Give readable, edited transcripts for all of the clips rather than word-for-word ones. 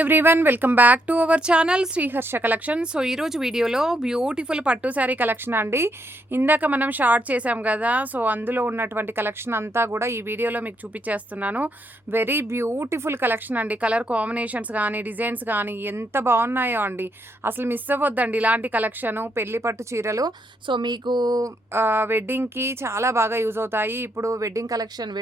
Everyone welcome back to our channel Sriharsha collection. So ఈరోజు వీడియోలో beautiful పట్టు శారీ కలెక్షన్ అండి. ఇందాక మనం షార్ట్ చేసాం కదా, సో అందులో ఉన్నటువంటి కలెక్షన్ అంతా కూడా ఈ వీడియోలో మీకు చూపించేస్తున్నాను. వెరీ బ్యూటిఫుల్ కలెక్షన్ అండి. కలర్ కాంబినేషన్స్ కానీ డిజైన్స్ కానీ ఎంత బాగున్నాయో అండి. అసలు మిస్ అవ్వద్దండి ఇలాంటి కలెక్షను. పెళ్లి పట్టు చీరలు సో మీకు వెడ్డింగ్కి చాలా బాగా యూజ్ అవుతాయి. ఇప్పుడు వెడ్డింగ్ కలెక్షన్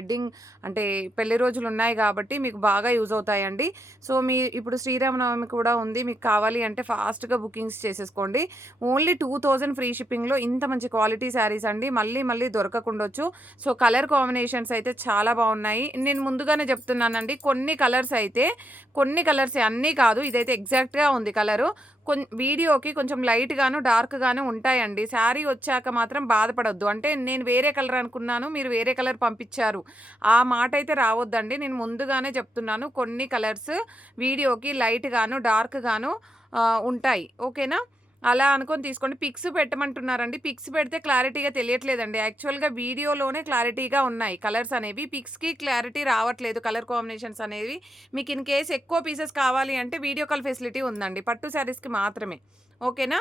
అంటే పెళ్లి రోజులు ఉన్నాయి కాబట్టి మీకు బాగా యూజ్ అవుతాయండి. సో ఇప్పుడు శ్రీరామనవమి కూడా ఉంది. మీకు కావాలి అంటే ఫాస్ట్గా బుకింగ్స్ చేసేసుకోండి. ఓన్లీ 2000 ఫ్రీ షిప్పింగ్లో ఇంత మంచి క్వాలిటీ శారీస్ అండి. మళ్ళీ దొరకకుండొచ్చు. సో కలర్ కాంబినేషన్స్ అయితే చాలా బాగున్నాయి. నేను ముందుగానే చెప్తున్నానండి, కొన్ని కలర్స్ అన్నీ కాదు, ఇదైతే ఎగ్జాక్ట్గా ఉంది కలరు. వీడియోకి కొంచెం లైట్గాను డార్క్గాను ఉంటాయండి. శారీ వచ్చాక మాత్రం బాధపడొద్దు. అంటే నేను వేరే కలర్ అనుకున్నాను, మీరు వేరే కలర్ పంపించారు, ఆ మాట అయితే రావద్దండి. నేను ముందుగానే చెప్తున్నాను, కొన్ని కలర్స్ వీడియోకి లైట్గాను డార్క్గాను ఉంటాయి. ఓకేనా? అలా అనుకొని తీసుకోండి. పిక్స్ పెట్టమంటున్నారండి. పిక్స్ పెడితే క్లారిటీగా తెలియట్లేదండి. యాక్చువల్గా వీడియోలోనే క్లారిటీగా ఉన్నాయి కలర్స్ అనేవి, పిక్స్కి క్లారిటీ రావట్లేదు. కలర్ కాంబినేషన్స్ అనేవి మీకు ఇన్ కేస్ ఎక్కువ పీసెస్ కావాలి అంటే వీడియో కాల్ ఫెసిలిటీ ఉందండి, పట్టు శారీస్కి మాత్రమే. ఓకేనా?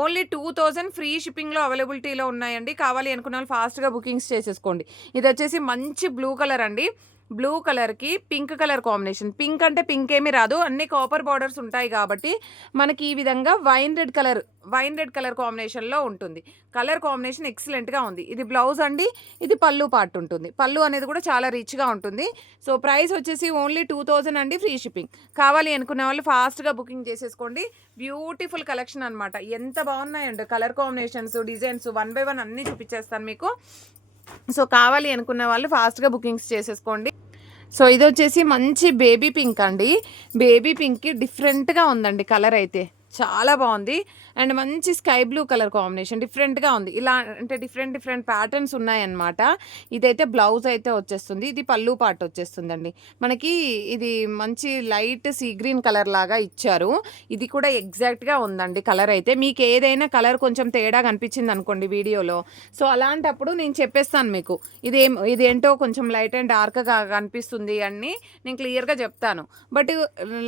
ఓన్లీ 2000 ఫ్రీ షిప్పింగ్లో అవైలబిలిటీలో ఉన్నాయండి. కావాలి అనుకున్న వాళ్ళు ఫాస్ట్గా బుకింగ్స్ చేసేసుకోండి. ఇది వచ్చేసి మంచి బ్లూ కలర్ అండి. బ్లూ కలర్కి పింక్ కలర్ కాంబినేషన్. పింక్ అంటే పింక్ ఏమీ రాదు, అన్ని కాపర్ బార్డర్స్ ఉంటాయి కాబట్టి మనకి ఈ విధంగా వైన్ రెడ్ కలర్ కాంబినేషన్లో ఉంటుంది. కలర్ కాంబినేషన్ ఎక్సలెంట్గా ఉంది. ఇది బ్లౌజ్ అండి, ఇది పళ్ళు పార్ట్ ఉంటుంది. పళ్ళు అనేది కూడా చాలా రిచ్గా ఉంటుంది. సో ప్రైస్ వచ్చేసి ఓన్లీ 2000 అండి, ఫ్రీ షిప్పింగ్. కావాలి అనుకునే వాళ్ళు ఫాస్ట్గా బుకింగ్ చేసేసుకోండి. బ్యూటిఫుల్ కలెక్షన్ అనమాట. ఎంత బాగున్నాయండి కలర్ కాంబినేషన్స్, డిజైన్స్, 1 బై 1 అన్నీ చూపించేస్తాను మీకు. సో కావాలి అనుకున్న వాళ్ళు ఫాస్ట్గా బుకింగ్స్ చేసేసుకోండి. సో ఇది వచ్చేసి మంచి బేబీ పింక్ అండి. బేబీ పింక్కి డిఫరెంట్గా ఉందండి కలర్ అయితే, చాలా బాగుంది. అండ్ మంచి స్కై బ్లూ కలర్ కాంబినేషన్ డిఫరెంట్గా ఉంది. ఇలా అంటే డిఫరెంట్ ప్యాటర్న్స్ ఉన్నాయన్నమాట. ఇదైతే బ్లౌజ్ అయితే వచ్చేస్తుంది, ఇది పళ్ళు పార్ట్ వచ్చేస్తుందండి. మనకి ఇది మంచి లైట్ సీ గ్రీన్ కలర్ లాగా ఇచ్చారు. ఇది కూడా ఎగ్జాక్ట్గా ఉందండి కలర్ అయితే. మీకు ఏదైనా కలర్ కొంచెం తేడా కనిపించింది అనుకోండి వీడియోలో, సో అలాంటప్పుడు నేను చెప్పేస్తాను మీకు ఇదేంటో కొంచెం లైట్ అండ్ డార్క్గా కనిపిస్తుంది అని నేను క్లియర్గా చెప్తాను. బట్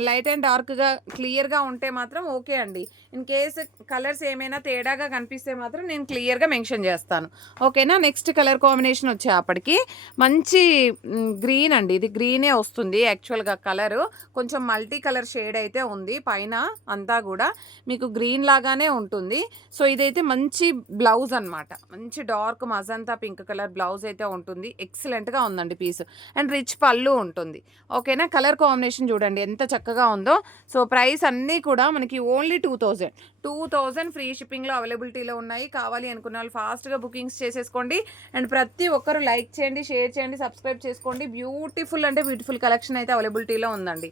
లైట్ అండ్ డార్క్గా క్లియర్గా ఉంటే మాత్రం ఓకే అండి. ఇన్ కేస్ కలర్స్ ఏమైనా తేడాగా కనిపిస్తే మాత్రం నేను క్లియర్గా మెన్షన్ చేస్తాను. ఓకేనా? నెక్స్ట్ కలర్ కాంబినేషన్ వచ్చేప్పటికి మంచి గ్రీన్ అండి. ఇది గ్రీనే వస్తుంది యాక్చువల్గా కలరు. కొంచెం మల్టీ కలర్ షేడ్ అయితే ఉంది పైన అంతా కూడా, మీకు గ్రీన్ లాగానే ఉంటుంది. సో ఇదైతే మంచి బ్లౌజ్ అనమాట. మంచి dark magenta pink colour blouse అయితే ఉంటుంది. ఎక్సలెంట్గా ఉందండి పీస్. అండ్ రిచ్ పళ్ళు ఉంటుంది. ఓకేనా? కలర్ కాంబినేషన్ చూడండి ఎంత చక్కగా ఉందో. సో ప్రైస్ అన్నీ కూడా మనకి ఓన్లీ 2000 ఫ్రీ షిప్పింగ్లో అవైలబిలిటీలో ఉన్నాయి. కావాలి అనుకున్న వాళ్ళు ఫాస్ట్గా బుకింగ్స్ చేసేసుకోండి. అండ్ ప్రతి ఒక్కరు లైక్ చేయండి, షేర్ చేయండి, సబ్స్క్రైబ్ చేసుకోండి. బ్యూటిఫుల్ కలెక్షన్ అయితే అవైలబిలిటీలో ఉందండి.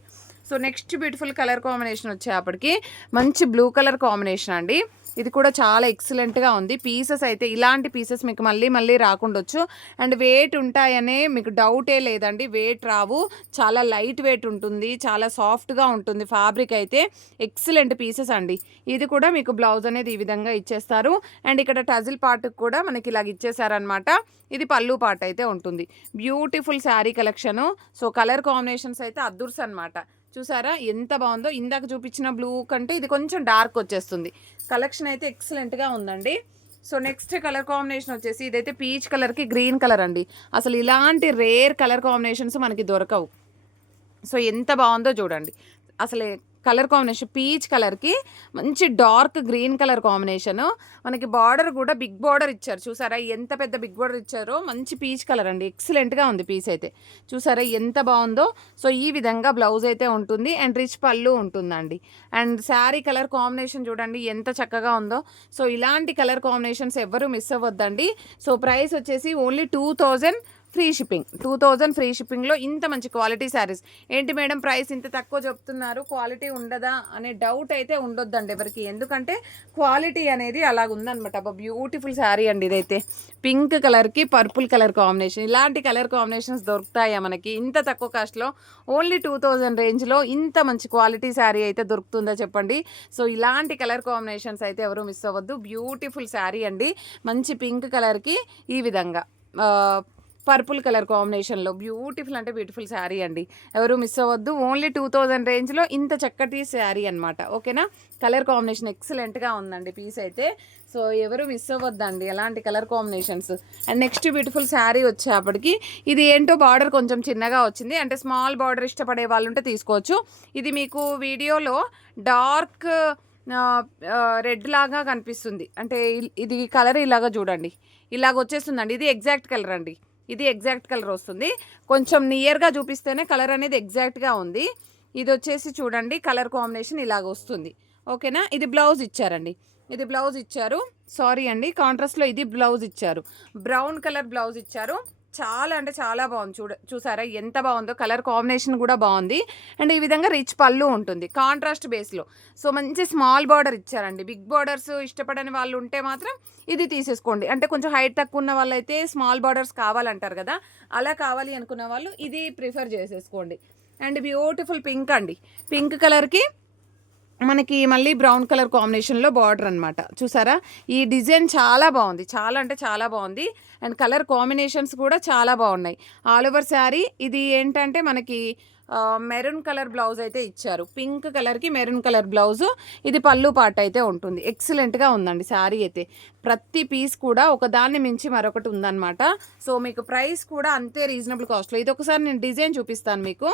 So next beautiful colour combination వచ్చేప్పటికి మంచి బ్లూ కలర్ కాంబినేషన్ అండి. ఇది కూడా చాలా ఎక్సలెంట్గా ఉంది. పీసెస్ అయితే ఇలాంటి పీసెస్ మీకు మళ్ళీ రాకుండొచ్చు. అండ్ వెయిట్ ఉంటాయనే మీకు డౌటే లేదండి, వెయిట్ రావు. చాలా లైట్ వెయిట్ ఉంటుంది, చాలా సాఫ్ట్గా ఉంటుంది. ఫ్యాబ్రిక్ అయితే ఎక్సలెంట్ పీసెస్ అండి. ఇది కూడా మీకు బ్లౌజ్ అనేది ఈ విధంగా ఇచ్చేస్తారు. అండ్ ఇక్కడ టజిల్ పార్ట్ కూడా మనకి ఇలాగ ఇచ్చేసారనమాట. ఇది పళ్ళు పార్ట్ అయితే ఉంటుంది. Beautiful sari collection. So colour combinations అయితే అద్దుర్స్ అనమాట. చూసారా ఎంత బాగుందో? ఇందాక చూపించిన బ్లూ కంటే ఇది కొంచెం డార్క్ వచ్చేస్తుంది. కలెక్షన్ అయితే ఎక్సలెంట్గా ఉందండి. సో నెక్స్ట్ కలర్ కాంబినేషన్ వచ్చేసి ఇదైతే పీచ్ కలర్కి గ్రీన్ కలర్ అండి. అసలు ఇలాంటి రేర్ కలర్ కాంబినేషన్స్ మనకి దొరకవు. సో ఎంత బాగుందో చూడండి. అసలు కలర్ కాంబినేషన్ పీచ్ కలర్కి మంచి డార్క్ గ్రీన్ కలర్ కాంబినేషను. మనకి బార్డర్ కూడా బిగ్ బార్డర్ ఇచ్చారు. చూసారా ఎంత పెద్ద బిగ్ బార్డర్ ఇచ్చారో? మంచి పీచ్ కలర్ అండి. ఎక్సలెంట్గా ఉంది పీస్ అయితే. చూసారా ఎంత బాగుందో? సో ఈ విధంగా బ్లౌజ్ అయితే ఉంటుంది. అండ్ రిచ్ పళ్ళు ఉంటుందండి. అండ్ శారీ కలర్ కాంబినేషన్ చూడండి ఎంత చక్కగా ఉందో. సో ఇలాంటి కలర్ కాంబినేషన్స్ ఎవ్వరూ మిస్ అవ్వద్దండి. సో ప్రైస్ వచ్చేసి ఓన్లీ 2000 ఫ్రీ షిప్పింగ్. 2000 ఫ్రీ షిప్పింగ్లో ఇంత మంచి క్వాలిటీ శారీస్. ఏంటి మేడం ప్రైస్ ఇంత తక్కువ చెప్తున్నారు, క్వాలిటీ ఉండదా అనే డౌట్ అయితే ఉండొద్దండి ఎవరికి. ఎందుకంటే క్వాలిటీ అనేది అలాగ ఉందనమాట. బ్యూటిఫుల్ శారీ అండి. ఇదైతే పింక్ కలర్కి పర్పుల్ కలర్ కాంబినేషన్. ఇలాంటి కలర్ కాంబినేషన్స్ దొరుకుతాయా మనకి ఇంత తక్కువ కాస్ట్లో? ఓన్లీ 2000 రేంజ్లో ఇంత మంచి క్వాలిటీ శారీ అయితే దొరుకుతుందా చెప్పండి? సో ఇలాంటి కలర్ కాంబినేషన్స్ అయితే ఎవరు మిస్ అవ్వద్దు. బ్యూటిఫుల్ శారీ అండి. మంచి పింక్ కలర్కి ఈ విధంగా పర్పుల్ కలర్ కాంబినేషన్లో బ్యూటిఫుల్ అంటే బ్యూటిఫుల్ శారీ అండి. ఎవరు మిస్ అవ్వద్దు. ఓన్లీ 2000 రేంజ్లో ఇంత చక్కటి శారీ అనమాట. ఓకేనా. కలర్ కాంబినేషన్ ఎక్సలెంట్గా ఉందండి పీస్ అయితే. సో ఎవరు మిస్ అవ్వద్దండి ఎలాంటి colour combinations. And next beautiful sari వచ్చేప్పటికి ఇది ఏంటో బార్డర్ కొంచెం చిన్నగా వచ్చింది. అంటే స్మాల్ బార్డర్ ఇష్టపడే వాళ్ళు ఉంటే తీసుకోవచ్చు. ఇది మీకు వీడియోలో డార్క్ రెడ్ లాగా కనిపిస్తుంది. అంటే ఇది కలర్ ఇలాగా చూడండి, ఇలాగ వచ్చేస్తుందండి. ఇది ఎగ్జాక్ట్ కలర్ అండి. ఇది ఎగ్జాక్ట్ కలర్ వస్తుంది. కొంచెం నియర్గా చూపిస్తేనే కలర్ అనేది ఎగ్జాక్ట్గా ఉంది. ఇది వచ్చేసి చూడండి కలర్ కాంబినేషన్ ఇలాగ వస్తుంది. ఓకేనా. ఇది బ్లౌజ్ ఇచ్చారండి. ఇది బ్లౌజ్ ఇచ్చారు. సారీ అండి, కాంట్రాస్ట్లో ఇది బ్లౌజ్ ఇచ్చారు. బ్రౌన్ కలర్ బ్లౌజ్ ఇచ్చారు. చాలా అంటే చాలా బాగుంది. చూసారా ఎంత బాగుందో. కలర్ కాంబినేషన్ కూడా బాగుంది. అండ్ ఈ విధంగా రిచ్ పళ్ళు ఉంటుంది కాంట్రాస్ట్ బేస్లో. సో మంచి స్మాల్ బార్డర్ ఇచ్చారండి. బిగ్ బార్డర్స్ ఇష్టపడని వాళ్ళు ఉంటే మాత్రం ఇది తీసేసుకోండి. అంటే కొంచెం హైట్ తక్కువ ఉన్న వాళ్ళైతే స్మాల్ బార్డర్స్ కావాలంటారు కదా, అలా కావాలి అనుకున్న వాళ్ళు ఇది ప్రిఫర్ చేసేసుకోండి. అండ్ బ్యూటిఫుల్ పింక్ అండి. పింక్ కలర్కి మనకి మళ్ళీ బ్రౌన్ కలర్ కాంబినేషన్లో బార్డర్ అనమాట. చూసారా ఈ డిజైన్ చాలా బాగుంది. చాలా అంటే చాలా బాగుంది. అండ్ కలర్ కాంబినేషన్స్ కూడా చాలా బాగున్నాయి. ఆల్ ఓవర్ శారీ ఇది ఏంటంటే మనకి మెరూన్ కలర్ బ్లౌజ్ అయితే ఇచ్చారు. పింక్ కలర్కి మెరూన్ కలర్ బ్లౌజు. ఇది పళ్ళు పాట అయితే ఉంటుంది. ఎక్సలెంట్గా ఉందండి శారీ అయితే. ప్రతి పీస్ కూడా ఒకదాన్ని మించి మరొకటి ఉందన్నమాట. సో మీకు ప్రైస్ కూడా అంతే రీజనబుల్ కాస్ట్లో. ఇది ఒకసారి నేను డిజైన్ చూపిస్తాను మీకు,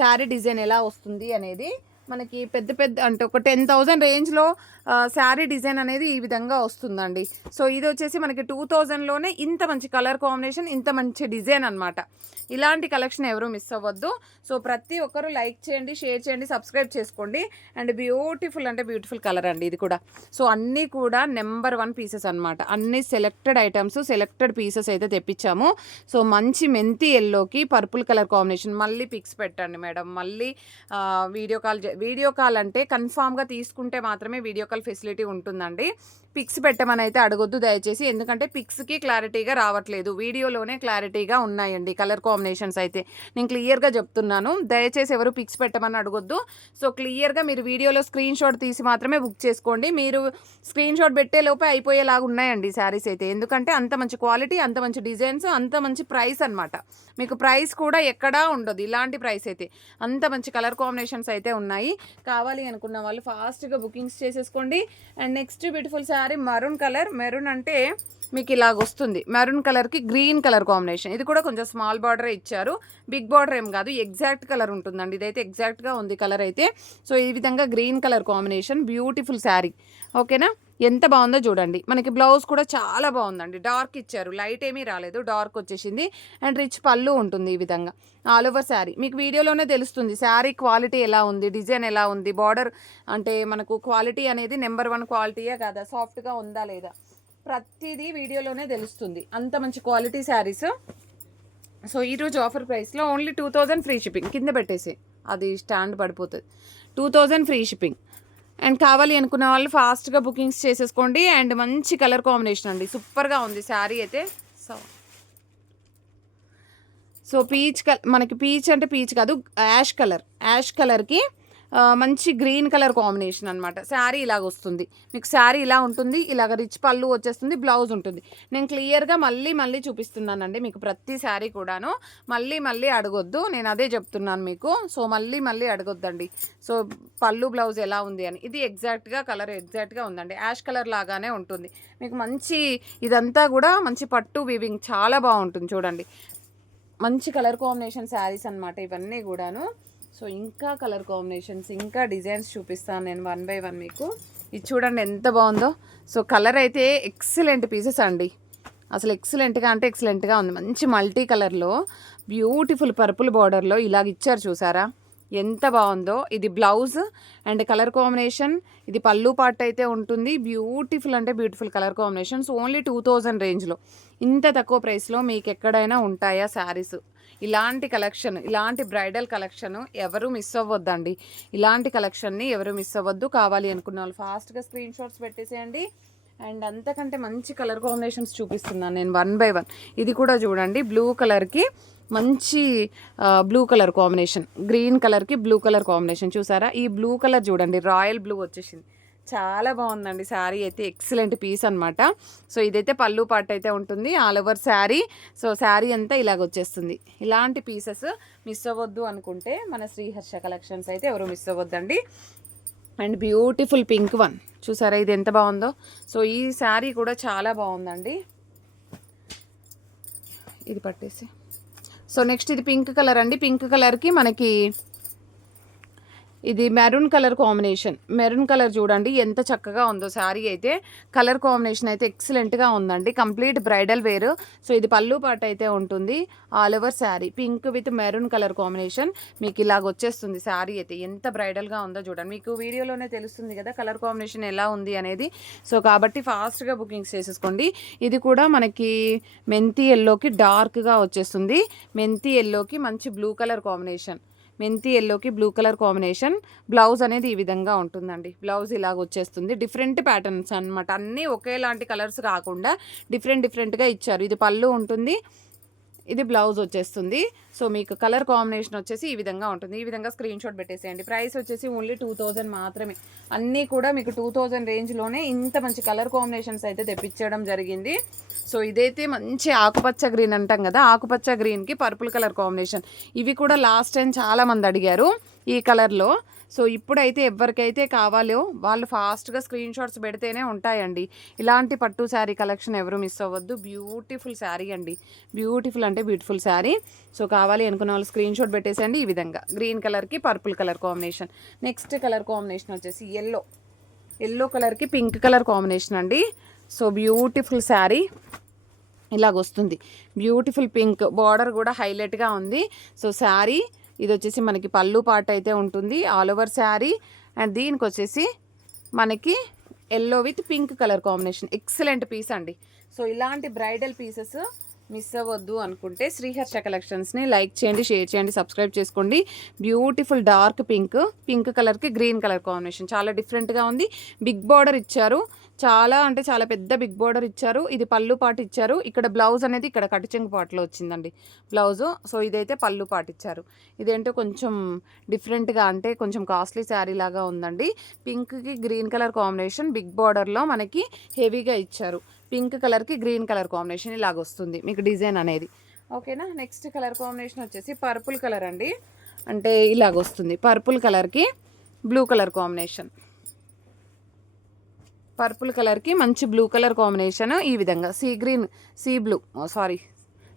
శారీ డిజైన్ ఎలా వస్తుంది అనేది. మనకి పెద్ద పెద్ద అంటే ఒక 10,000 రేంజ్లో శారీ డిజైన్ అనేది ఈ విధంగా వస్తుందండి. సో ఇది వచ్చేసి మనకి 2000లోనే ఇంత మంచి కలర్ కాంబినేషన్, ఇంత మంచి డిజైన్ అనమాట. ఇలాంటి కలెక్షన్ ఎవరు మిస్ అవ్వద్దు. సో ప్రతి ఒక్కరు లైక్ చేయండి, షేర్ చేయండి, సబ్స్క్రైబ్ చేసుకోండి. అండ్ బ్యూటిఫుల్ అంటే బ్యూటిఫుల్ కలర్ అండి ఇది కూడా. సో అన్నీ కూడా నెంబర్ 1 పీసెస్ అనమాట. అన్ని సెలెక్టెడ్ ఐటమ్స్, సెలెక్టెడ్ పీసెస్ అయితే తెప్పించాము. సో మంచి మెంతి ఎల్లోకి పర్పుల్ కలర్ కాంబినేషన్. మళ్ళీ పిక్స్ పెట్టండి మేడం. మళ్ళీ వీడియో కాల్ అంటే కన్ఫామ్గా తీసుకుంటే మాత్రమే వీడియో కాల్ ఫెసిలిటీ ఉంటుందండి. పిక్స్ పెట్టమని అయితే అడగొద్దు దయచేసి. ఎందుకంటే పిక్స్కి క్లారిటీగా రావట్లేదు, వీడియోలోనే క్లారిటీగా ఉన్నాయండి కలర్ కాంబినేషన్స్ అయితే. నేను క్లియర్గా చెప్తున్నాను, దయచేసి ఎవరు పిక్స్ పెట్టమని అడగొద్దు. సో క్లియర్గా మీరు వీడియోలో స్క్రీన్ షాట్ తీసి మాత్రమే బుక్ చేసుకోండి. మీరు స్క్రీన్ షాట్ పెట్టే లోపే అయిపోయేలాగా ఉన్నాయండి శారీస్ అయితే. ఎందుకంటే అంత మంచి క్వాలిటీ, అంత మంచి డిజైన్స్, అంత మంచి ప్రైస్ అనమాట. మీకు ప్రైస్ కూడా ఎక్కడా ఉండదు ఇలాంటి ప్రైస్ అయితే. అంత మంచి కలర్ కాంబినేషన్స్ అయితే ఉన్నాయి. కావాలి అనుకున్న వాళ్ళు ఫాస్ట్గా బుకింగ్స్ చేసేసుకోండి. And next beautiful sari maroon colour. Maroon అంటే మీకు ఇలాగ వస్తుంది. మెరూన్ కలర్కి గ్రీన్ కలర్ కాంబినేషన్. ఇది కూడా కొంచెం స్మాల్ బార్డర్ ఇచ్చారు, బిగ్ బార్డర్ ఏం కాదు, ఎగ్జాక్ట్ కలర్ ఉంటుందండి. ఇదైతే ఎగ్జాక్ట్గా ఉంది కలర్ అయితే. సో ఈ విధంగా green colour combination beautiful sari. ఓకేనా. ఎంత బాగుందో చూడండి. మనకి బ్లౌజ్ కూడా చాలా బాగుందండి. డార్క్ ఇచ్చారు, లైట్ ఏమీ రాలేదు, డార్క్ వచ్చేసింది. అండ్ రిచ్ పళ్ళు ఉంటుంది ఈ విధంగా. ఆల్ ఓవర్ శారీ మీకు వీడియోలోనే తెలుస్తుంది శారీ క్వాలిటీ ఎలా ఉంది, డిజైన్ ఎలా ఉంది, బార్డర్ అంటే మనకు క్వాలిటీ అనేది నెంబర్ 1 క్వాలిటీయే కదా, సాఫ్ట్గా ఉందా లేదా, ప్రతిదీ వీడియోలోనే తెలుస్తుంది. అంత మంచి క్వాలిటీ శారీస్. సో ఈరోజు ఆఫర్ ప్రైస్లో ఓన్లీ 2000 ఫ్రీ షిప్పింగ్. కింద పెట్టేసి అది స్టాండ్ పడిపోతుంది. 2000 ఫ్రీ షిప్పింగ్. అండ్ కావాలి అనుకున్న వాళ్ళు ఫాస్ట్గా బుకింగ్స్ చేసేసుకోండి. అండ్ మంచి కలర్ కాంబినేషన్ అండి, సూపర్గా ఉంది శారీ అయితే. సో మనకి పీచ్ అంటే పీచ్ కాదు, యాష్ కలర్కి మంచి గ్రీన్ కలర్ కాంబినేషన్ అనమాట. శారీ ఇలాగ వస్తుంది మీకు. శారీ ఇలా ఉంటుంది, ఇలాగ రిచ్ పళ్ళు వచ్చేస్తుంది, బ్లౌజ్ ఉంటుంది. నేను క్లియర్గా మళ్ళీ చూపిస్తున్నానండి మీకు ప్రతి శారీ కూడాను. మళ్ళీ అడగొద్దు, నేను అదే చెప్తున్నాను మీకు. సో మళ్ళీ అడగొద్దండి. సో పళ్ళు బ్లౌజ్ ఎలా ఉంది అని. ఇది ఎగ్జాక్ట్గా కలర్ ఎగ్జాక్ట్గా ఉందండి. యాష్ కలర్ లాగానే ఉంటుంది మీకు. మంచి ఇదంతా కూడా మంచి పట్టు వీవింగ్ చాలా బాగుంటుంది చూడండి. మంచి కలర్ కాంబినేషన్ శారీస్ అనమాట ఇవన్నీ కూడాను. సో ఇంకా కలర్ కాంబినేషన్స్, ఇంకా డిజైన్స్ చూపిస్తాను నేను 1 బై 1 మీకు. ఇది చూడండి ఎంత బాగుందో. సో కలర్ అయితే ఎక్సలెంట్ పీసెస్ అండి. అసలు ఎక్సలెంట్గా ఉంది. మంచి మల్టీ కలర్లో బ్యూటిఫుల్ పర్పుల్ బార్డర్లో ఇలాగ ఇచ్చారు చూసారా, ఎంత బాగుందో. ఇది బ్లౌజ్ అండ్ కలర్ కాంబినేషన్. ఇది పళ్ళు పార్ట్ అయితే ఉంటుంది. బ్యూటిఫుల్ అంటే బ్యూటిఫుల్ కలర్ కాంబినేషన్స్. ఓన్లీ 2000 రేంజ్లో. ఇంత తక్కువ ప్రైస్లో మీకు ఎక్కడైనా ఉంటాయా శారీస్? ఇలాంటి కలెక్షన్, ఇలాంటి బ్రైడల్ కలెక్షన్ ఎవరు మిస్ అవ్వద్దండి. ఇలాంటి కలెక్షన్ని ఎవరు మిస్ అవ్వద్దు. కావాలి అనుకున్న వాళ్ళు ఫాస్ట్గా స్క్రీన్ షాట్స్ పెట్టేసేయండి. అండ్ అంతకంటే మంచి కలర్ కాంబినేషన్స్ చూపిస్తున్నాను నేను 1 బై 1. ఇది కూడా చూడండి, బ్లూ కలర్కి మంచి బ్లూ కలర్ కాంబినేషన్, గ్రీన్ కలర్కి బ్లూ కలర్ కాంబినేషన్. చూసారా ఈ బ్లూ కలర్ చూడండి, రాయల్ బ్లూ వచ్చేసింది. చాలా బాగుందండి శారీ అయితే, ఎక్సలెంట్ పీస్ అనమాట. సో ఇదైతే పళ్ళు పాట అయితే ఉంటుంది, all over sari. So sari అంతా ఇలాగ వచ్చేస్తుంది. ఇలాంటి పీసెస్ మిస్ అవ్వద్దు అనుకుంటే మన శ్రీహర్ష కలెక్షన్స్ అయితే ఎవరు మిస్ అవ్వద్దండి. అండ్ బ్యూటిఫుల్ పింక్ వన్ చూసారా, ఇది ఎంత బాగుందో. సో ఈ శారీ కూడా చాలా బాగుందండి. ఇది పట్టేసి, సో నెక్స్ట్ ఇది పింక్ కలర్ అండి. పింక్ కలర్కి మనకి ఇది maroon colour combination. Maroon colour చూడండి ఎంత చక్కగా ఉందో శారీ అయితే. కలర్ కాంబినేషన్ అయితే ఎక్సలెంట్గా ఉందండి, కంప్లీట్ బ్రైడల్ వేర్. సో ఇది పళ్ళు పాట అయితే ఉంటుంది, all over sari pink with maroon colour combination. మీకు ఇలాగ వచ్చేస్తుంది శారీ అయితే. ఎంత బ్రైడల్గా ఉందో చూడండి, మీకు వీడియోలోనే తెలుస్తుంది కదా కలర్ కాంబినేషన్ ఎలా ఉంది అనేది. సో కాబట్టి ఫాస్ట్గా బుకింగ్స్ చేసేసుకోండి. ఇది కూడా మనకి మెంతి ఎల్లోకి డార్క్గా వచ్చేస్తుంది, మెంతి ఎల్లోకి మంచి బ్లూ కలర్ కాంబినేషన్, మెంతి ఎల్లోకి బ్లూ కలర్ కాంబినేషన్. బ్లౌజ్ అనేది ఈ విధంగా ఉంటుందండి, బ్లౌజ్ ఇలాగ వచ్చేస్తుంది. డిఫరెంట్ ప్యాటర్న్స్ అనమాట, అన్నీ ఒకేలాంటి కలర్స్ కాకుండా డిఫరెంట్గా ఇచ్చారు. ఇది పళ్ళు ఉంటుంది, ఇది బ్లౌజ్ వచ్చేస్తుంది. సో మీకు కలర్ కాంబినేషన్ వచ్చేసి ఈ విధంగా ఉంటుంది. ఈ విధంగా స్క్రీన్ షాట్ పెట్టేసేయండి. ప్రైస్ వచ్చేసి ఓన్లీ 2000 మాత్రమే. అన్నీ కూడా మీకు 2000 రేంజ్లోనే ఇంత మంచి కలర్ కాంబినేషన్స్ అయితే తెప్పించడం జరిగింది. సో ఇదైతే మంచి ఆకుపచ్చ గ్రీన్ అంటాం కదా, ఆకుపచ్చ గ్రీన్కి పర్పుల్ కలర్ కాంబినేషన్. ఇవి కూడా లాస్ట్ టైం చాలామంది అడిగారు ఈ కలర్లో. సో ఇప్పుడైతే ఎవరికైతే కావాలో వాళ్ళు ఫాస్ట్గా స్క్రీన్ షాట్స్ పెడితేనే ఉంటాయండి. ఇలాంటి పట్టు శారీ కలెక్షన్ ఎవరు మిస్ అవ్వద్దు. బ్యూటిఫుల్ శారీ అండి, బ్యూటిఫుల్ అంటే బ్యూటిఫుల్ శారీ. సో కావాలి అనుకున్న వాళ్ళు స్క్రీన్ షాట్ పెట్టేసండి. ఈ విధంగా గ్రీన్ కలర్కి purple colour combination. Next colour combination వచ్చేసి ఎల్లో కలర్కి పింక్ కలర్ కాంబినేషన్ అండి. సో బ్యూటిఫుల్ శారీ ఇలాగొస్తుంది, బ్యూటిఫుల్ పింక్ బార్డర్ కూడా హైలైట్గా ఉంది. సో శారీ ఇది వచ్చేసి మనకి పళ్ళు పాట అయితే ఉంటుంది, ఆల్ ఓవర్ శారీ. అండ్ దీనికి వచ్చేసి మనకి yellow with pink colour combination. Excellent piece అండి. సో ఇలాంటి బ్రైడల్ పీసెస్ మిస్ అవ్వద్దు అనుకుంటే శ్రీహర్ష కలెక్షన్స్ని లైక్ చేయండి, షేర్ చేయండి, సబ్స్క్రైబ్ చేసుకోండి. బ్యూటిఫుల్ డార్క్ పింక్ కలర్కి గ్రీన్ కలర్ కాంబినేషన్ చాలా డిఫరెంట్గా ఉంది. బిగ్ బార్డర్ ఇచ్చారు, చాలా అంటే చాలా పెద్ద బిగ్ బార్డర్ ఇచ్చారు. ఇది పళ్ళు పాటు ఇచ్చారు. ఇక్కడ బ్లౌజ్ అనేది ఇక్కడ కటిచెంగు పాటలో వచ్చిందండి బ్లౌజు. సో ఇదైతే పళ్ళు పాటు ఇచ్చారు. ఇదేంటో కొంచెం డిఫరెంట్గా అంటే కొంచెం కాస్ట్లీ శారీ లాగా ఉందండి. పింక్కి గ్రీన్ కలర్ కాంబినేషన్, బిగ్ బార్డర్లో మనకి హెవీగా ఇచ్చారు. పింక్ కలర్కి గ్రీన్ కలర్ కాంబినేషన్ ఇలాగ వస్తుంది మీకు డిజైన్ అనేది. ఓకేనా. నెక్స్ట్ కలర్ కాంబినేషన్ వచ్చేసి పర్పుల్ కలర్ అండి, అంటే ఇలాగ వస్తుంది. పర్పుల్ కలర్కి బ్లూ కలర్ కాంబినేషన్, పర్పుల్ కలర్కి మంచి బ్లూ కలర్ కాంబినేషన్. ఈ విధంగా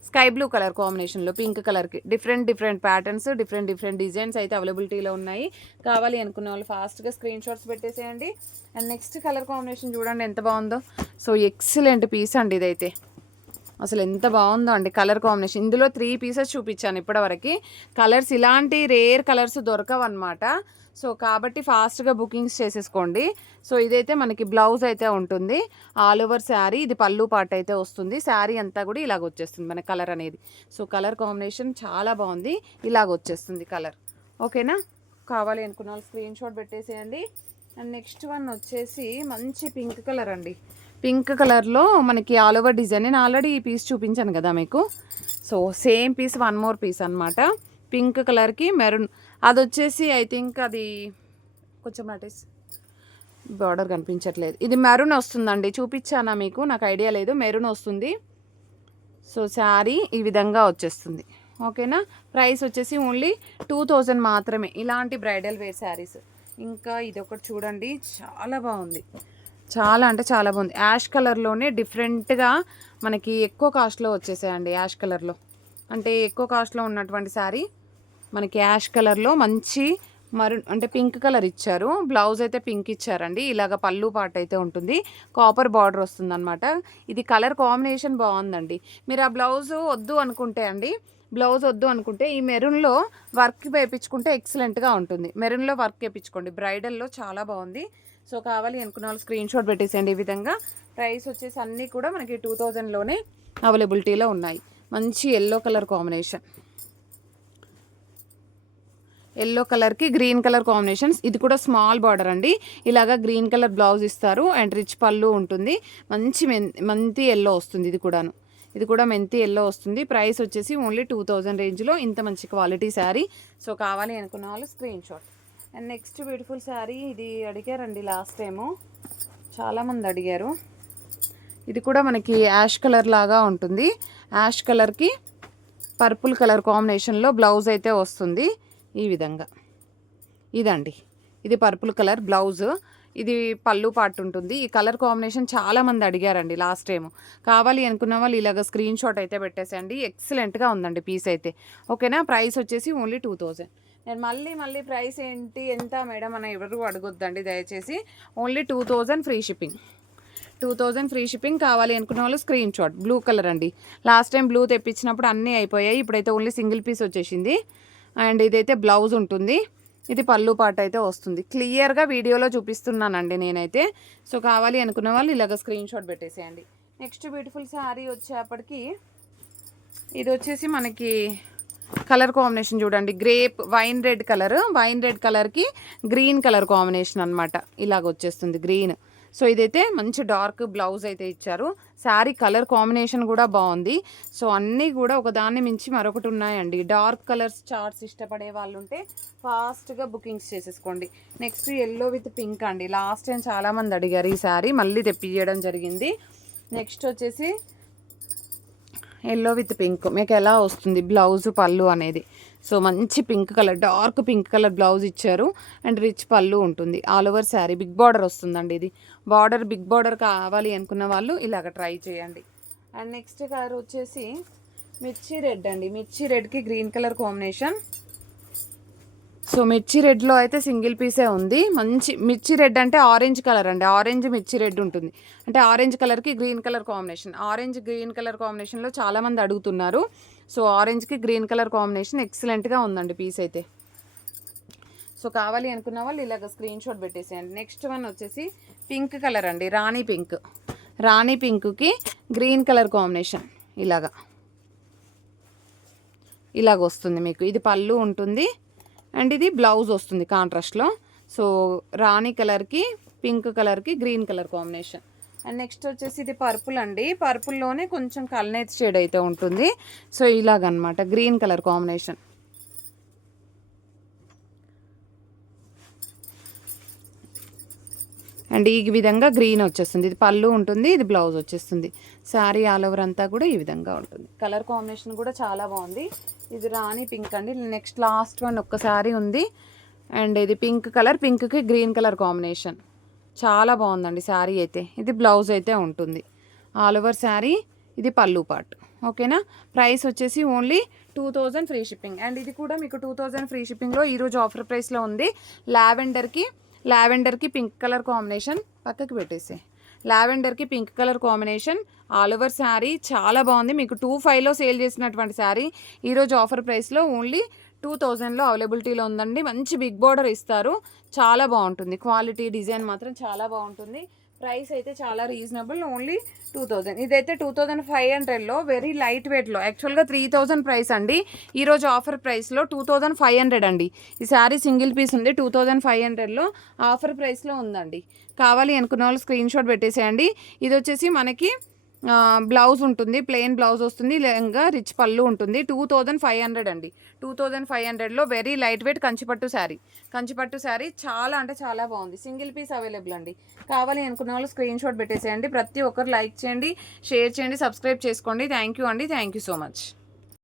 స్కై బ్లూ కలర్ కాంబినేషన్లో పింక్ కలర్కి డిఫరెంట్ ప్యాటర్న్స్, డిఫరెంట్ డిజైన్స్ అయితే అవైలబిలిటీలో ఉన్నాయి. కావాలి అనుకున్న వాళ్ళు ఫాస్ట్గా స్క్రీన్ షాట్స్ పెట్టేసేయండి. అండ్ నెక్స్ట్ కలర్ కాంబినేషన్ చూడండి ఎంత బాగుందో. సో ఎక్సలెంట్ పీస్ అండి ఇదైతే, అసలు ఎంత బాగుందో అండి కలర్ కాంబినేషన్. ఇందులో 3 పీసెస్ చూపించాను ఇప్పటివరకు. కలర్స్ ఇలాంటి రేర్ కలర్స్ దొరకవన్నమాట. సో కాబట్టి ఫాస్ట్గా బుకింగ్స్ చేసేసుకోండి. సో ఇదైతే మనకి బ్లౌజ్ అయితే ఉంటుంది, ఆల్ ఓవర్ శారీ. ఇది పళ్ళు పాట అయితే వస్తుంది. శారీ అంతా కూడా ఇలాగ వచ్చేస్తుంది మన కలర్ అనేది. సో కలర్ కాంబినేషన్ చాలా బాగుంది, ఇలాగ వచ్చేస్తుంది కలర్. ఓకేనా. కావాలి అనుకున్న వాళ్ళు స్క్రీన్ షాట్ పెట్టేసేయండి. అండ్ నెక్స్ట్ వన్ వచ్చేసి మంచి పింక్ కలర్ అండి. పింక్ కలర్లో మనకి ఆల్ ఓవర్ డిజైన్. నేను ఆల్రెడీ ఈ పీస్ చూపించాను కదా మీకు. So same piece, 1 more piece అనమాట. పింక్ కలర్కి మెరూన్, అది వచ్చేసి ఐ థింక్ అది కొంచెం అటేసి బార్డర్ కనిపించట్లేదు. ఇది మెరూన్ వస్తుందండి, చూపించానా మీకు, నాకు ఐడియా లేదు. మెరూన్ వస్తుంది. సో శారీ ఈ విధంగా వచ్చేస్తుంది. ఓకేనా. ప్రైస్ వచ్చేసి ఓన్లీ 2000 మాత్రమే ఇలాంటి బ్రైడల్ వేర్ శారీస్. ఇంకా ఇది ఒకటి చూడండి, చాలా బాగుంది, చాలా అంటే చాలా బాగుంది. యాష్ కలర్లోనే డిఫరెంట్గా మనకి ఎక్కువ కాస్ట్లో వచ్చేసాయండి. యాష్ కలర్లో అంటే ఎక్కువ కాస్ట్లో ఉన్నటువంటి శారీ మనకి యాష్ కలర్లో మంచి మరూన్ అంటే పింక్ కలర్ ఇచ్చారు. బ్లౌజ్ అయితే పింక్ ఇచ్చారండి. ఇలాగ పళ్ళు పాట అయితే ఉంటుంది, కాపర్ బార్డర్ వస్తుంది అనమాట. ఇది కలర్ కాంబినేషన్ బాగుందండి. మీరు ఆ బ్లౌజ్ వద్దు అనుకుంటే ఈ మెరూన్లో వర్క్ వేయించుకుంటే ఎక్సలెంట్గా ఉంటుంది. మెరూన్లో వర్క్ వేయించుకోండి, బ్రైడల్లో చాలా బాగుంది. సో కావాలి అనుకున్న వాళ్ళు స్క్రీన్ షాట్ పెట్టేసేయండి. ఈ విధంగా ప్రైస్ వచ్చేసి అన్నీ కూడా మనకి 2000లోనే అవైలబిలిటీలో ఉన్నాయి. మంచి ఎల్లో కలర్ కాంబినేషన్, ఎల్లో కలర్కి గ్రీన్ కలర్ కాంబినేషన్స్. ఇది కూడా స్మాల్ బార్డర్ అండి. ఇలాగా గ్రీన్ కలర్ బ్లౌజ్ ఇస్తారు అండ్ రిచ్ పళ్ళు ఉంటుంది. మంచి మెంతి ఎల్లో వస్తుంది. ఇది కూడా మెంతి ఎల్లో వస్తుంది. ప్రైస్ వచ్చేసి ఓన్లీ 2000 రేంజ్లో ఇంత మంచి క్వాలిటీ శారీ. సో కావాలి అనుకున్న వాళ్ళు screen shot. And next beautiful sari, ఇది అడిగారండి లాస్ట్ టైము, చాలామంది అడిగారు. ఇది కూడా మనకి యాష్ కలర్ లాగా ఉంటుంది. యాష్ కలర్కి పర్పుల్ కలర్ కాంబినేషన్లో బ్లౌజ్ అయితే వస్తుంది ఈ విధంగా. ఇదండి, ఇది పర్పుల్ కలర్ బ్లౌజ్, ఇది పళ్ళు పార్ట్ ఉంటుంది. ఈ కలర్ కాంబినేషన్ చాలామంది అడిగారండి లాస్ట్ టైం. కావాలి అనుకున్న వాళ్ళు ఇలాగ స్క్రీన్ షాట్ అయితే పెట్టేసండి. ఎక్సలెంట్గా ఉందండి పీస్ అయితే. ఓకేనా. ప్రైస్ వచ్చేసి ఓన్లీ 2000. నేను మళ్ళీ ప్రైస్ ఏంటి ఎంత మేడం అని ఎవరు అడగొద్దండి దయచేసి. Only 2000 free shipping. 2000 free shipping. కావాలి అనుకున్న వాళ్ళు స్క్రీన్ షాట్. బ్లూ కలర్ అండి, లాస్ట్ టైం బ్లూ తెప్పించినప్పుడు అన్నీ అయిపోయాయి, ఇప్పుడైతే ఓన్లీ సింగిల్ పీస్ వచ్చేసింది. అండ్ ఇదైతే బ్లౌజ్ ఉంటుంది, ఇది పళ్ళు పాట అయితే వస్తుంది. క్లియర్గా వీడియోలో చూపిస్తున్నానండి నేనైతే. సో కావాలి అనుకున్న వాళ్ళు ఇలాగ స్క్రీన్ షాట్ పెట్టేసేయండి. నెక్స్ట్ బ్యూటిఫుల్ శారీ వచ్చేప్పటికి ఇది వచ్చేసి మనకి కలర్ కాంబినేషన్ చూడండి, grape wine red colour, wine red కలర్కి గ్రీన్ కలర్ కాంబినేషన్ అనమాట. ఇలాగ వచ్చేస్తుంది గ్రీన్. సో ఇదైతే మంచి డార్క్ బ్లౌజ్ అయితే ఇచ్చారు. శారీ కలర్ కాంబినేషన్ కూడా బాగుంది. సో అన్నీ కూడా ఒకదాన్ని మించి మరొకటి ఉన్నాయండి. డార్క్ కలర్స్ చార్ట్స్ ఇష్టపడే వాళ్ళు ఉంటే ఫాస్ట్గా బుకింగ్స్ చేసేసుకోండి. నెక్స్ట్ ఎల్లో విత్ పింక్ అండి, లాస్ట్ టైం చాలామంది అడిగారు ఈ శారీ, మళ్ళీ తెప్పియడం జరిగింది. నెక్స్ట్ వచ్చేసి ఎల్లో విత్ పింక్, మీకు ఎలా వస్తుంది బ్లౌజ్ పళ్ళు అనేది. సో మంచి pink colour, dark pink colour blouse ఇచ్చారు. అండ్ రిచ్ పళ్ళు ఉంటుంది. All over sari big border వస్తుందండి. ఇది బార్డర్ బిగ్ బార్డర్ కావాలి అనుకున్న వాళ్ళు ఇలాగ ట్రై చేయండి. అండ్ నెక్స్ట్ కలర్ వచ్చేసి మిర్చి రెడ్ అండి, మిర్చి రెడ్కి గ్రీన్ కలర్ కాంబినేషన్. సో మిర్చి రెడ్లో అయితే సింగిల్ పీసే ఉంది. మంచి మిర్చి రెడ్ అంటే ఆరెంజ్ కలర్ అండి, ఆరెంజ్ మిర్చి రెడ్ ఉంటుంది. అంటే ఆరెంజ్ కలర్కి green colour combination, orange green colour కాంబినేషన్లో చాలామంది అడుగుతున్నారు. సో ఆరెంజ్కి గ్రీన్ కలర్ కాంబినేషన్ ఎక్సలెంట్గా ఉందండి పీస్ అయితే. సో కావాలి అనుకున్న వాళ్ళు ఇలాగ స్క్రీన్ షాట్ పెట్టేసేయండి. నెక్స్ట్ వన్ వచ్చేసి పింక్ కలర్ అండి, రాణి పింక్. రాణి పింక్కి గ్రీన్ కలర్ కాంబినేషన్ ఇలాగ వస్తుంది మీకు. ఇది పళ్ళు ఉంటుంది అండ్ ఇది బ్లౌజ్ వస్తుంది కాంట్రాస్ట్లో. సో రాణి కలర్కి పింక్ కలర్కి green colour combination. And next వచ్చేసి ఇది పర్పుల్ అండి, పర్పుల్లోనే కొంచెం కల్నేత్ షేడ్ అయితే ఉంటుంది. సో ఇలాగనమాట గ్రీన్ కలర్ కాంబినేషన్. అండ్ ఈ విధంగా గ్రీన్ వచ్చేస్తుంది, ఇది పళ్ళు ఉంటుంది, ఇది బ్లౌజ్ వచ్చేస్తుంది. శారీ ఆల్ ఓవర్ అంతా కూడా ఈ విధంగా ఉంటుంది. కలర్ కాంబినేషన్ కూడా చాలా బాగుంది. ఇది రాణి పింక్ అండి. నెక్స్ట్ లాస్ట్ వన్ ఒక్కసారి ఉంది. అండ్ ఇది పింక్ కలర్, పింక్కి గ్రీన్ కలర్ కాంబినేషన్ చాలా బాగుందండి శారీ అయితే. ఇది బ్లౌజ్ అయితే ఉంటుంది. ఆల్ ఓవర్ శారీ, ఇది పళ్ళు పార్ట్. ఓకేనా. ప్రైస్ వచ్చేసి ఓన్లీ 2000 ఫ్రీ షిప్పింగ్. అండ్ ఇది కూడా మీకు 2000 ఫ్రీ షిప్పింగ్లో ఈరోజు ఆఫర్ ప్రైస్లో ఉంది. లావెండర్కి పింక్ కలర్ కాంబినేషన్ పక్కకి పెట్టేసి, లావెండర్కి pink colour combination all over sari చాలా బాగుంది. మీకు 2500లో సేల్ చేసినటువంటి శారీ ఈరోజు ఆఫర్ ప్రైస్లో ఓన్లీ 2000లో అవైలబిలిటీలో ఉందండి. మంచి బిగ్ బార్డర్ ఇస్తారు, చాలా బాగుంటుంది. క్వాలిటీ డిజైన్ మాత్రం చాలా బాగుంటుంది. ప్రైస్ అయితే చాలా రీజనబుల్, ఓన్లీ 2000. ఇదైతే 2500లో వెరీ లైట్ వెయిట్లో, యాక్చువల్గా 3000 ప్రైస్ అండి. ఈరోజు ఆఫర్ ప్రైస్లో 2500 అండి. ఈ శారీ సింగిల్ పీస్ ఉంది, 2500లో ఆఫర్ ప్రైస్లో ఉందండి. కావాలి అనుకున్న వాళ్ళు స్క్రీన్ షాట్ పెట్టేసేయండి. ఇది వచ్చేసి మనకి బ్లౌజ్ ఉంటుంది, ప్లెయిన్ బ్లౌజ్ వస్తుంది, లేదంగా రిచ్ పళ్ళు ఉంటుంది. 2500 అండి. 2500లో వెరీ లైట్ వెయిట్ కంచిపట్టు శారీ చాలా అంటే చాలా బాగుంది. సింగిల్ పీస్ అవైలబుల్ అండి. కావాలి అనుకున్న వాళ్ళు స్క్రీన్ షాట్ పెట్టేసేయండి. ప్రతి ఒక్కరు లైక్ చేయండి, షేర్ చేయండి, సబ్స్క్రైబ్ చేసుకోండి. థ్యాంక్ యూ అండి, థ్యాంక్ యూ సో మచ్.